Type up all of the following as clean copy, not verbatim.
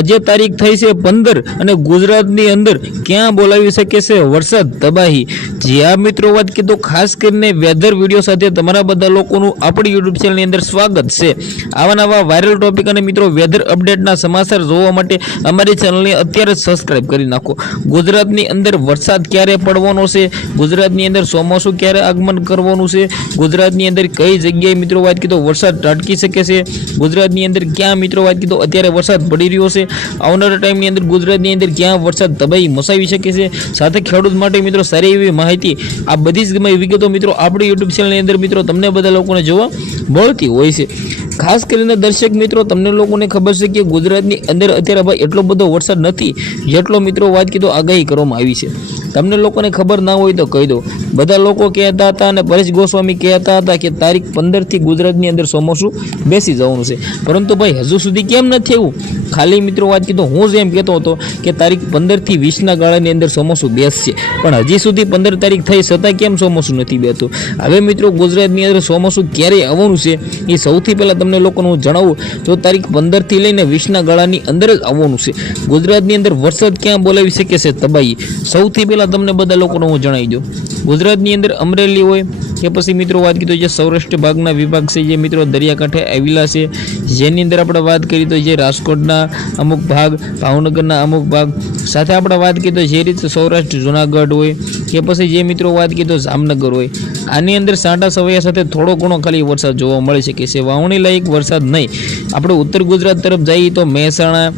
આજે તારીખ થઈ છે 15 અને ગુજરાતની અંદર ક્યાં બોલાવી શકે છે વરસાદ તબાહી। જે આ મિત્રો વાત કીધો ખાસ કરીને વેધર વિડીયો સાથે તમારા બધા લોકોનું આપણી યુટ્યુબ ચેનલની અંદર સ્વાગત છે। આવા નવા વાયરલ ટોપિક અને મિત્રો વેધર અપડેટના સમાચાર જોવા માટે અમારી ચેનલને અત્યારે સબસ્ક્રાઇબ કરી નાખો। ગુજરાતની અંદર વરસાદ ક્યારે પડવાનો છે, ગુજરાતની અંદર ચોમાસું ક્યારે આગમન કરવાનું છે, ગુજરાતની અંદર કઈ જગ્યાએ મિત્રો વાત કીધો વરસાદ ત્રાટકી શકે છે, ગુજરાતની અંદર ક્યાં મિત્રો વાત કીધો અત્યારે વરસાદ પડી રહ્યો છે, આવનારા ટાઈમની અંદર ગુજરાતની અંદર ક્યાં વરસાદ તબાહી મચાવી શકે છે, સાથે ખેડૂત માટે મિત્રો સારી એવી માહિતી આ બધી જ વિગતો મિત્રો આપણી યુટ્યુબ ચેનલની અંદર મિત્રો તમને બધા લોકોને જોવા મળતી હોય છે। ખાસ કરીને દર્શક મિત્રો તમને લોકોને ખબર છે કે ગુજરાતની અંદર અત્યારે ભાઈ એટલો બધો વરસાદ નથી જેટલો મિત્રો વાત કીધો આગાહી કરવામાં આવી છે। તમને લોકોને ખબર ના હોય તો કહી દો, બધા લોકો કહેતા હતા અને પરેશ ગોસ્વામી કહેતા હતા કે તારીખ 15 થી ગુજરાતની અંદર ચોમાસું બેસી જવાનું છે, પરંતુ ભાઈ હજુ સુધી કેમ નથી એવું? ખાલી મિત્રો વાત કીધો હું જ એમ કહેતો હતો કે તારીખ 15 થી 20 ના ગાળાની અંદર ચોમાસું બેસશે, પણ હજી સુધી 15 તારીખ થઈ છતાં કેમ ચોમાસું નથી બેસતું? હવે મિત્રો ગુજરાતની અંદર ચોમાસું ક્યારે આવવાનું છે એ સૌથી પહેલા તમને લોકોને હું જણાવું તો તારીખ 15 થી લઈને 20 ના ગાળાની અંદર જ આવવાનું છે। ગુજરાતની અંદર વરસાદ ક્યાં બોલાવી શકે છે તબાહી, સૌથી પહેલા તમને બધા લોકોને હું જણાવી દઉં। ગુજરાતની અંદર અમરેલી હોય કે પછી મિત્રો વાત કીધો જે સૌરાષ્ટ્ર ભાગના વિભાગ છે જે મિત્રો દરિયાકાંઠે આવેલા છે, જેની અંદર આપણે વાત કરી તો જે રાજકોટના અમુક ભાગ, ભાવનગરના અમુક ભાગ, સાથે આપણે વાત કરી તો જે રીતે સૌરાષ્ટ્ર જુનાગઢ હોય કે પછી જે મિત્રો વાત કરી તો જામનગર હોય, આની અંદર સાંટા સવૈયા સાથે થોડો ઘણો ખાલી વરસાદ જોવા મળી શકે છે, વાવણી લાયક વરસાદ નહીં। આપણે ઉત્તર ગુજરાત તરફ જઈએ તો મહેસાણા,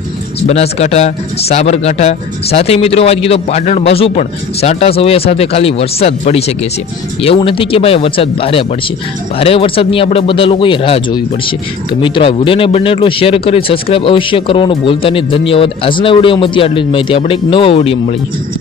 બનાસકાંઠા, સાબરકાંઠા, સાથે મિત્રો વાત કીધો પાટણ બાજુ પણ સાંટા સવૈયા સાથે ખાલી વરસાદ પડી શકે છે। એવું નથી કે ભાઈ વરસાદ ભારે પડશે, ભારે વરસાદની આપણે બધા લોકોએ રાહ જોવી પડશે। તો મિત્રો આ વિડીયોને બને એટલો શેર કરી સબસ્ક્રાઇબ અવશ્ય કરવાનું ભૂલતા નહીં। ધન્યવાદ। આજના વિડીયોમાંથી આટલી જ માહિતી, આપણે એક નવા વિડીયો મળીએ।